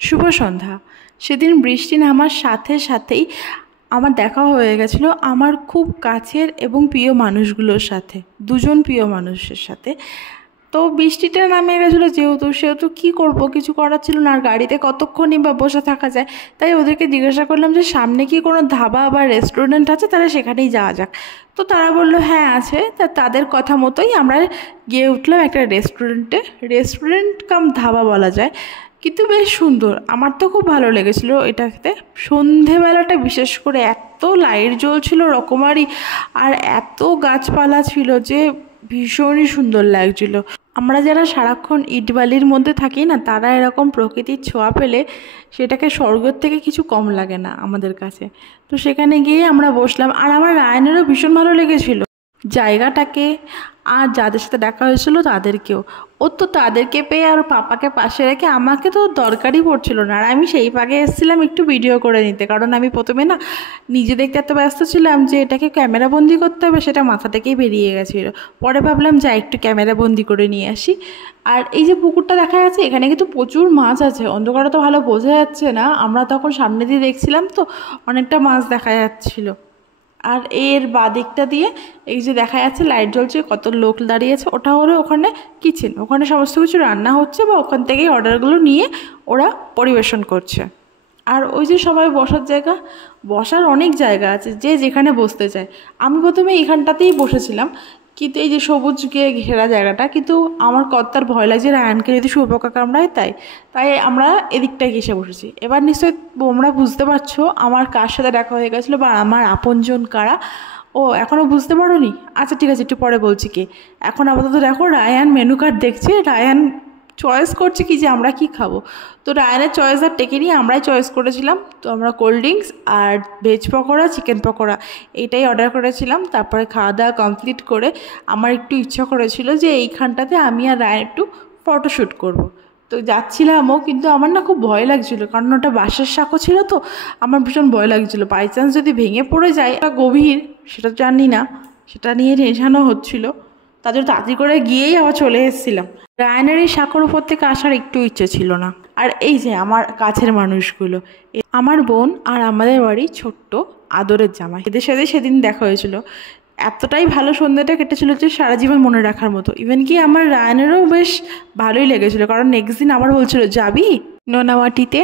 শুভ সন্ধ্যা। সেদিন বৃষ্টি নামার সাথে সাথেই আমার দেখা হয়ে গেছিলো আমার খুব কাছের এবং প্রিয় মানুষগুলোর সাথে, দুজন প্রিয় মানুষের সাথে। তো বৃষ্টিটা নামে গেছিলো সেহেতু কী করব, কিছু করার ছিল না, আর গাড়িতে কতক্ষণই বা বসে থাকা যায়। তাই ওদেরকে জিজ্ঞাসা করলাম যে সামনে কি কোনো ধাবা বা রেস্টুরেন্ট আছে, তাহলে সেখানেই যাওয়া যাক। তো তারা বললো হ্যাঁ আছে। তাদের কথা মতোই আমরা গিয়ে উঠলাম একটা রেস্টুরেন্ট কাম ধাবা বলা যায়, কিন্তু বেশ সুন্দর। আমার তো খুব ভালো লেগেছিলো এটাতে। সন্ধেবেলাটা বিশেষ করে এত লাইট জ্বলছিল রকমারি, আর এত গাছপালা ছিল যে ভীষণই সুন্দর লাগছিল। আমরা যারা সারাক্ষণ ইটবালির মধ্যে থাকি না, তারা এরকম প্রকৃতির ছোঁয়া পেলে সেটাকে স্বর্গের থেকে কিছু কম লাগে না আমাদের কাছে। তো সেখানে গিয়ে আমরা বসলাম, আর আমার রায়ানেরও ভীষণ ভালো লেগেছিল জায়গাটাকে, আর যাদের সাথে দেখা হয়েছিল তাদেরকেও। ওর তো তাদেরকে পেয়ে আর পাপাকে পাশে রেখে আমাকে তো দরকারই পড়ছিল না। আর আমি সেই ফাঁকে এসেছিলাম একটু ভিডিও করে নিতে, কারণ আমি প্রথমে না নিজে দেখতে এত ব্যস্ত ছিলাম যে এটাকে ক্যামেরা বন্দি করতে হবে, সেটা মাথা থেকেই বেরিয়ে গেছিলো। পরে ভাবলাম যা একটু ক্যামেরা বন্দি করে নিয়ে আসি। আর এই যে পুকুরটা দেখা যাচ্ছে, এখানে কিন্তু প্রচুর মাছ আছে। অন্ধকারে তো ভালো বোঝা যাচ্ছে না, আমরা তখন সামনে দিয়ে দেখছিলাম তো অনেকটা মাছ দেখা যাচ্ছিলো। আর এর বাদিকটা দিয়ে এই যে দেখা যাচ্ছে লাইট জ্বলছে, কত লোক দাঁড়িয়েছে, ওটা হলো ওখানে কিচেন। ওখানে সমস্ত কিছু রান্না হচ্ছে বা ওখান থেকেই অর্ডারগুলো নিয়ে ওরা পরিবেশন করছে। আর ওই যে সবাই বসার জায়গা, বসার অনেক জায়গা আছে, যে যেখানে বসতে চায়। আমি প্রথমে এখানটাতেই বসেছিলাম, কিন্তু এই যে সবুজ গিয়ে ঘেরা জায়গাটা, কিন্তু আমার কর্তার ভয় লাগছে রায়ানকে যদি শুয়োপোকা কামড়ায়, তাই আমরা এদিকটায় এসে বসেছি। এবার নিশ্চয়ই তোমরা বুঝতে পারছো আমার কার সাথে দেখা হয়ে গেছিলো বা আমার আপনজন কারা। ও এখনও বুঝতে পারো নি? আচ্ছা ঠিক আছে, একটু পরে বলছি কে। এখন আপাতত দেখো রায়ান মেনু কার্ড দেখছে, রায়ান চয়েস করছে কি যে আমরা কি খাবো। তো রায়ানের চয়েস আর টেকে নিয়ে আমরাই চয়েস করেছিলাম। তো আমরা কোল্ড ড্রিঙ্কস আর ভেজ পকোড়া, চিকেন পকোড়া এইটাই অর্ডার করেছিলাম। তারপরে খাওয়া দাওয়া কমপ্লিট করে আমার একটু ইচ্ছা করেছিল যে এইখানটাতে আমি আর রায়ান একটু ফটোশ্যুট করব। তো যাচ্ছিলামও, কিন্তু আমার না খুব ভয় লাগছিলো, কারণ ওটা বাঁশের সাঁকো ছিল। তো আমার ভীষণ ভয় লাগছিলো বাই চান্স যদি ভেঙে পড়ে যায়, গভীর সেটা জানি না, সেটা নিয়ে টেনশানও হচ্ছিলো। তার জন্য তাড়াতাড়ি করে গিয়েই আবার চলে এসেছিলাম। রায়ানের এই সাঁকোর উপর থেকে আসার একটু ইচ্ছে ছিল না। আর এই যে আমার কাছের মানুষগুলো, আমার বোন আর আমাদের বাড়ি ছোট্ট আদরের জামাই, এদের সাথে সেদিন দেখা হয়েছিল। এতটাই ভালো সন্ধ্যাটা কেটেছিল যে সারা জীবন মনে রাখার মতো। ইভেন কি আমার রায়ানেরও বেশ ভালোই লেগেছিলো, কারণ নেক্সট দিন আবার বলছিল যাবি নোনামাটিতে।